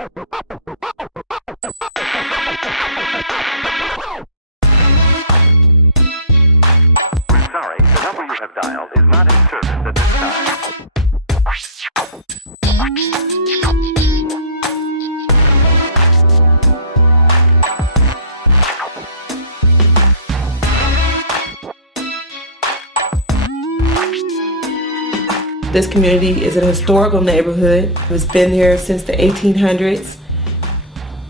Sorry, the number you have dialed is not in service at this time. This community is an historical neighborhood. It's been here since the 1800s.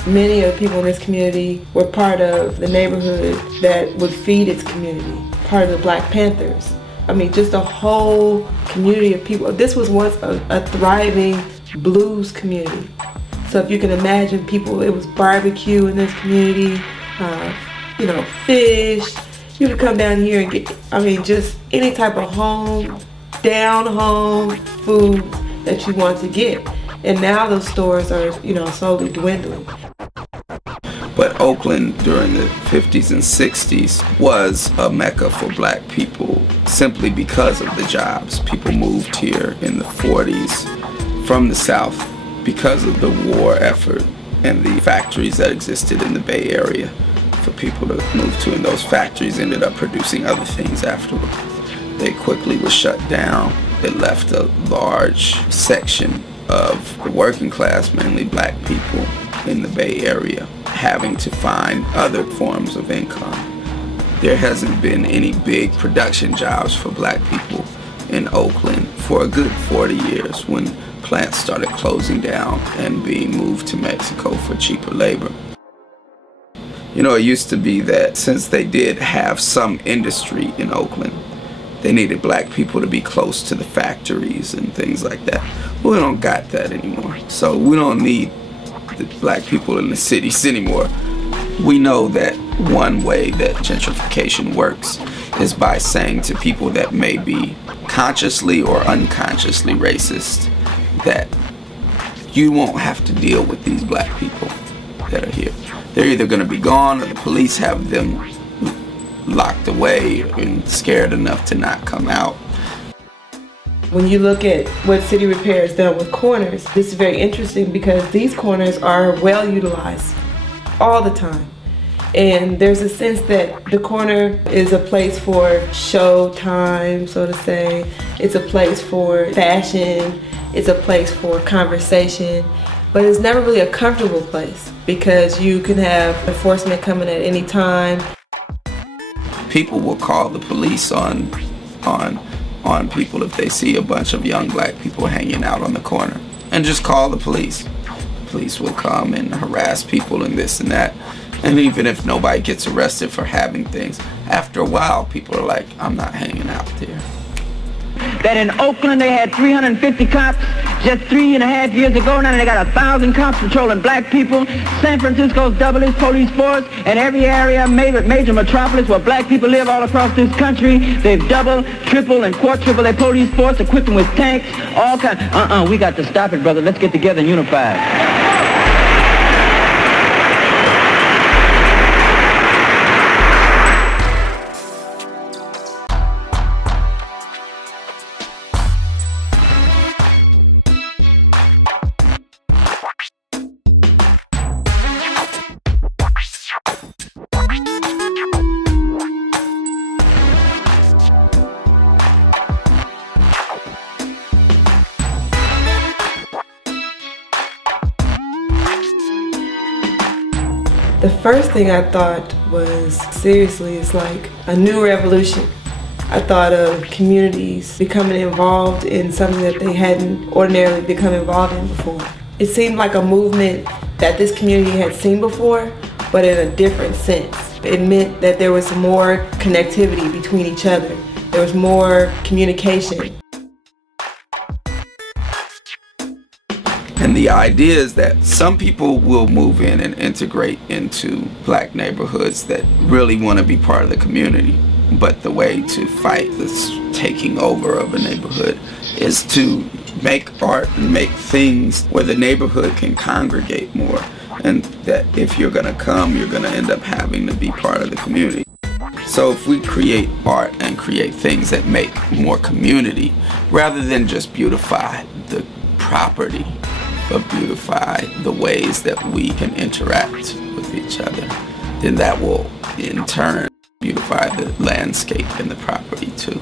Many of the people in this community were part of the neighborhood that would feed its community, part of the Black Panthers. I mean, just a whole community of people. This was once a thriving blues community. So if you can imagine people, it was barbecue in this community, you know, fish. You could come down here and get, I mean, just any type of down home food that you want to get. And now those stores are, you know, slowly dwindling. But Oakland during the 50s and 60s was a mecca for Black people simply because of the jobs. People moved here in the 40s from the South because of the war effort and the factories that existed in the Bay Area for people to move to, and those factories ended up producing other things afterward. They quickly were shut down. It left a large section of the working class, mainly Black people in the Bay Area, having to find other forms of income. There hasn't been any big production jobs for Black people in Oakland for a good 40 years when plants started closing down and being moved to Mexico for cheaper labor. You know, it used to be that since they did have some industry in Oakland, they needed Black people to be close to the factories and things like that. We don't got that anymore. So we don't need the Black people in the cities anymore. We know that one way that gentrification works is by saying to people that may be consciously or unconsciously racist that you won't have to deal with these Black people that are here. They're either going to be gone or the police have them locked away and scared enough to not come out. When you look at what City Repair has done with corners, this is very interesting because these corners are well utilized all the time. And there's a sense that the corner is a place for show time, so to say. It's a place for fashion. It's a place for conversation. But it's never really a comfortable place because you can have enforcement coming at any time. People will call the police on people if they see a bunch of young Black people hanging out on the corner, and just call the police. The police will come and harass people and this and that, and even if nobody gets arrested for having things, after a while people are like, I'm not hanging out there. That in Oakland they had 350 cops just 3.5 years ago. Now they got 1,000 cops patrolling Black people. San Francisco's doubled its police force, and every area, major metropolis where Black people live all across this country, they've doubled, tripled, and quadrupled their police force, equipped them with tanks, all kinds. We got to stop it, brother. Let's get together and unify. The first thing I thought was, seriously, it's like a new revolution. I thought of communities becoming involved in something that they hadn't ordinarily become involved in before. It seemed like a movement that this community had seen before, but in a different sense. It meant that there was more connectivity between each other. There was more communication. And the idea is that some people will move in and integrate into Black neighborhoods that really want to be part of the community. But the way to fight this taking over of a neighborhood is to make art and make things where the neighborhood can congregate more. And that if you're going to come, you're going to end up having to be part of the community. So if we create art and create things that make more community, rather than just beautify the property, but beautify the ways that we can interact with each other, then that will in turn beautify the landscape and the property too.